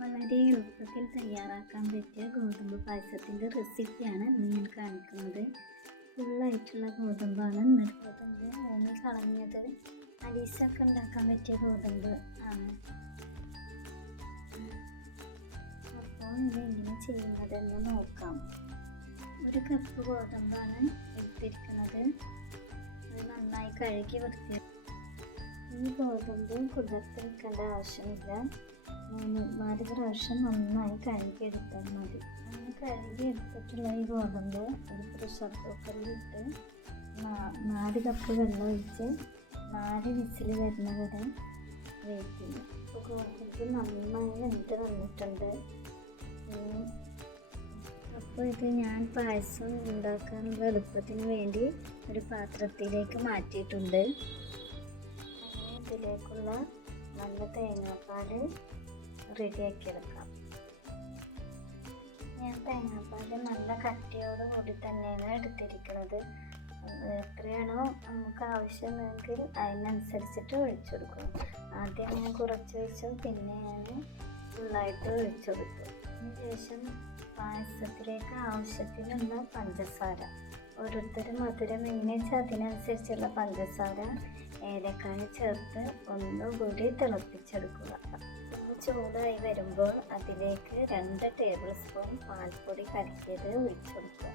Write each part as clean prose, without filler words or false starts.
വളരെ എളുപ്പത്തിൽ തയ്യാറാക്കാൻ പറ്റിയ ഗോതമ്പ് പായസത്തിൻ്റെ റെസിപ്പിയാണ് ഇന്ന് ഞാൻ കാണിക്കുന്നത്. ഫുള്ളായിട്ടുള്ള ഗോതമ്പാണ്. ഗോതമ്പ് മൂങ്ങി കളഞ്ഞത് അലീസൊക്കെ ഉണ്ടാക്കാൻ പറ്റിയ ഗോതമ്പ് ആണ്. അപ്പോൾ ഇത് എങ്ങനെ ചെയ്യുന്നതെന്ന് നോക്കാം. 1 കപ്പ് ഗോതമ്പാണ് എടുത്തിരിക്കുന്നത്. അത് നന്നായി കഴുകി വൃത്തിയാക്കി. ഈ ഗോതമ്പ് കുതിർത്ത് വെക്കേണ്ട ആവശ്യമില്ല. 3-4 പ്രാവശ്യം നന്നായി കഴുകിയെടുത്താൽ മതി. അങ്ങനെ കഴുകിയെടുത്തിട്ടുള്ള ഈ ഗോതമ്പ് ഒരു പ്രഷർ കുക്കറിലിട്ട് 4 കപ്പ് വെള്ളം ഒഴിച്ച് 4 വിസിൽ വരുന്ന വരെ വേവിക്കുക. അപ്പോൾ ഗോതമ്പ് നന്നായി വെന്ത് വന്നിട്ടുണ്ട്. അപ്പോൾ ഇത് ഞാൻ പായസം ഉണ്ടാക്കാനുള്ള എളുപ്പത്തിന് വേണ്ടി ഒരു പാത്രത്തിലേക്ക് മാറ്റിയിട്ടുണ്ട്. അങ്ങനെ ഇതിലേക്കുള്ള നല്ല തേങ്ങാപ്പാൽ റെഡിയാക്കിയെടുക്കാം. ഞാൻ തേങ്ങാപ്പാൽ നല്ല കട്ടിയോട് കൂടി തന്നെയാണ് എടുത്തിരിക്കുന്നത്. എത്രയാണോ നമുക്ക് ആവശ്യമെങ്കിൽ അതിനനുസരിച്ചിട്ട് ഒഴിച്ചെടുക്കണം. ആദ്യം ഞാൻ കുറച്ച് ഒഴിച്ചു, പിന്നെ ഞാൻ ഫുള്ളായിട്ട് ഒഴിച്ചെടുത്തു. അതിനുശേഷം പായസത്തിലേക്ക് ആവശ്യത്തിനുള്ള പഞ്ചസാര, ഓരോരുത്തർ മധുരം എങ്ങനെയാണെന്ന് അതിനനുസരിച്ചുള്ള പഞ്ചസാര, ഏലക്കായ ചേർത്ത് ഒന്നുകൂടി തിളപ്പിച്ചെടുക്കുക. ഒന്ന് ചൂടായി വരുമ്പോൾ അതിലേക്ക് 2 ടേബിൾ സ്പൂൺ പാൽപ്പൊടി കലക്കിയത് ഒഴിച്ചെടുക്കുക.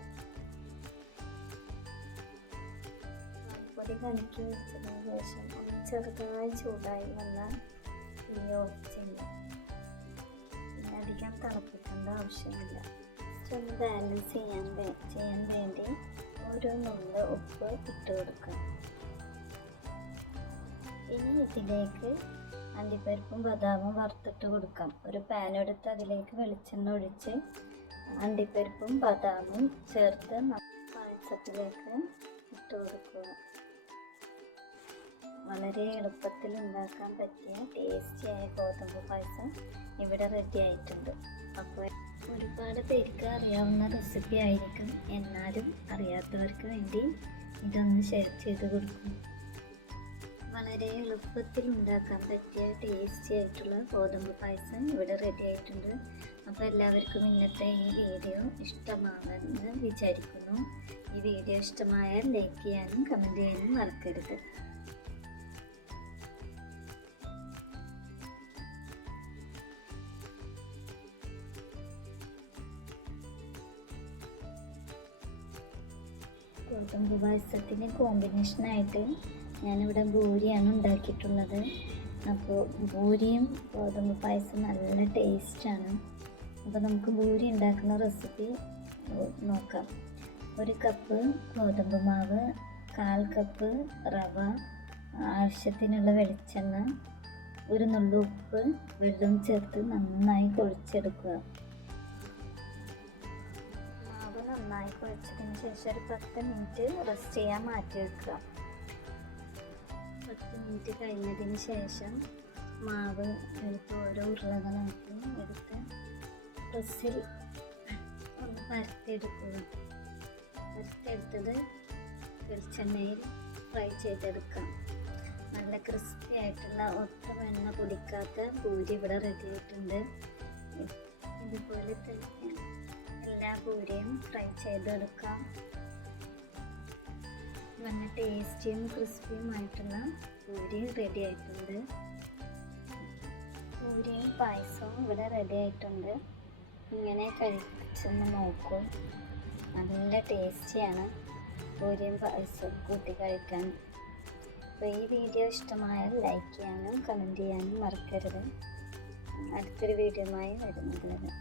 പാൽപ്പൊടി കലക്കി വെച്ചതിന് ശേഷം ഒന്ന് ചെറുതായി ചൂടായി വന്നാൽ തീ ഓഫ് ചെയ്യുക. പിന്നെ അധികം തിളപ്പിക്കേണ്ട ആവശ്യമില്ല. ഒന്ന് ബാലൻസ് ചെയ്യാൻ വേണ്ടി ഒരു നുള്ള് ഉപ്പ് ഇട്ട് കൊടുക്കുക. ഇനി ഇതിലേക്ക് അണ്ടിപ്പരിപ്പും ബദാമും വറുത്തിട്ട് കൊടുക്കാം. ഒരു പാൻ എടുത്ത് അതിലേക്ക് വെളിച്ചെണ്ണ ഒഴിച്ച് അണ്ടിപ്പരിപ്പും ബദാമും ചേർത്ത് പായസത്തിലേക്ക് ഇട്ട് കൊടുക്കുക. വളരെ എളുപ്പത്തിൽ ഉണ്ടാക്കാൻ പറ്റിയ ടേസ്റ്റിയായ ഗോതമ്പ് പായസം ഇവിടെ റെഡി ആയിട്ടുണ്ട്. അപ്പോൾ ഒരുപാട് പേർക്ക് അറിയാവുന്ന റെസിപ്പി ആയിരിക്കും, എന്നാലും അറിയാത്തവർക്ക് വേണ്ടി ഇതൊന്ന് ഷെയർ ചെയ്ത് കൊടുക്കും. വളരെ എളുപ്പത്തിൽ ഉണ്ടാക്കാൻ പറ്റിയ ടേസ്റ്റി ആയിട്ടുള്ള ഗോതമ്പ് പായസം ഇവിടെ റെഡി ആയിട്ടുണ്ട്. അപ്പോൾ എല്ലാവർക്കും ഇന്നത്തെ ഈ വീഡിയോ ഇഷ്ടമാണെന്ന് വിചാരിക്കുന്നു. ഈ വീഡിയോ ഇഷ്ടമായാൽ ലൈക്ക് ചെയ്യാനും കമൻറ്റ് ചെയ്യാനും മറക്കരുത്. ഗോതമ്പ് പായസത്തിന് കോമ്പിനേഷനായിട്ട് ഞാനിവിടെ ഭൂരിയാണ് ഉണ്ടാക്കിയിട്ടുള്ളത്. അപ്പോൾ ഭൂരിയും ഗോതമ്പ് പായസം നല്ല ടേസ്റ്റാണ്. അപ്പോൾ നമുക്ക് ഭൂരി ഉണ്ടാക്കുന്ന റെസിപ്പി നോക്കാം. 1 കപ്പ് ഗോതമ്പ് മാവ്, 1/4 കപ്പ് റവ, ആവശ്യത്തിനുള്ള വെളിച്ചെണ്ണ, 1 നുള്ളു ഉപ്പ്, വെള്ളം ചേർത്ത് നന്നായി കുഴച്ചെടുക്കുക. മാവ് നന്നായി കുഴച്ചതിന് ശേഷം ഒരു 10 മിനിറ്റ് റെസ്റ്റ് ചെയ്യാൻ മാറ്റി വെക്കുക. 10 മിനിറ്റ് കഴിഞ്ഞതിന് ശേഷം മാവ് എടുത്ത് ഓരോ ഉരുളകളാക്കി എടുത്ത് പ്രസ്സിൽ ഒന്ന് പരത്തിയെടുക്കുക. പരത്തിയെടുത്തത് വെളിച്ചെണ്ണയിൽ ഫ്രൈ ചെയ്തെടുക്കാം. നല്ല ക്രിസ്പി ആയിട്ടുള്ള ഒട്ടും എണ്ണ പൊടിക്കാത്ത പൂരി ഇവിടെ റെഡി ആയിട്ടുണ്ട്. ഇതുപോലെ തന്നെ എല്ലാ പൂരിയും ഫ്രൈ ചെയ്തെടുക്കാം. നല്ല ടേസ്റ്റിയും ക്രിസ്പിയുമായിട്ടുള്ള പൂരി റെഡി ആയിട്ടുണ്ട്. പൂരിയും പായസവും ഇവിടെ റെഡി ആയിട്ടുണ്ട്. ഇങ്ങനെ കഴിച്ചൊന്ന് നോക്കൂ, നല്ല ടേസ്റ്റിയാണ് പൂരിയും പായസവും കൂട്ടി കഴിക്കാൻ. അപ്പോൾ ഈ വീഡിയോ ഇഷ്ടമായാൽ ലൈക്ക് ചെയ്യാനും കമൻറ്റ് ചെയ്യാനും മറക്കരുത്. അടുത്തൊരു വീഡിയോയുമായി വരുന്നത് വരെ.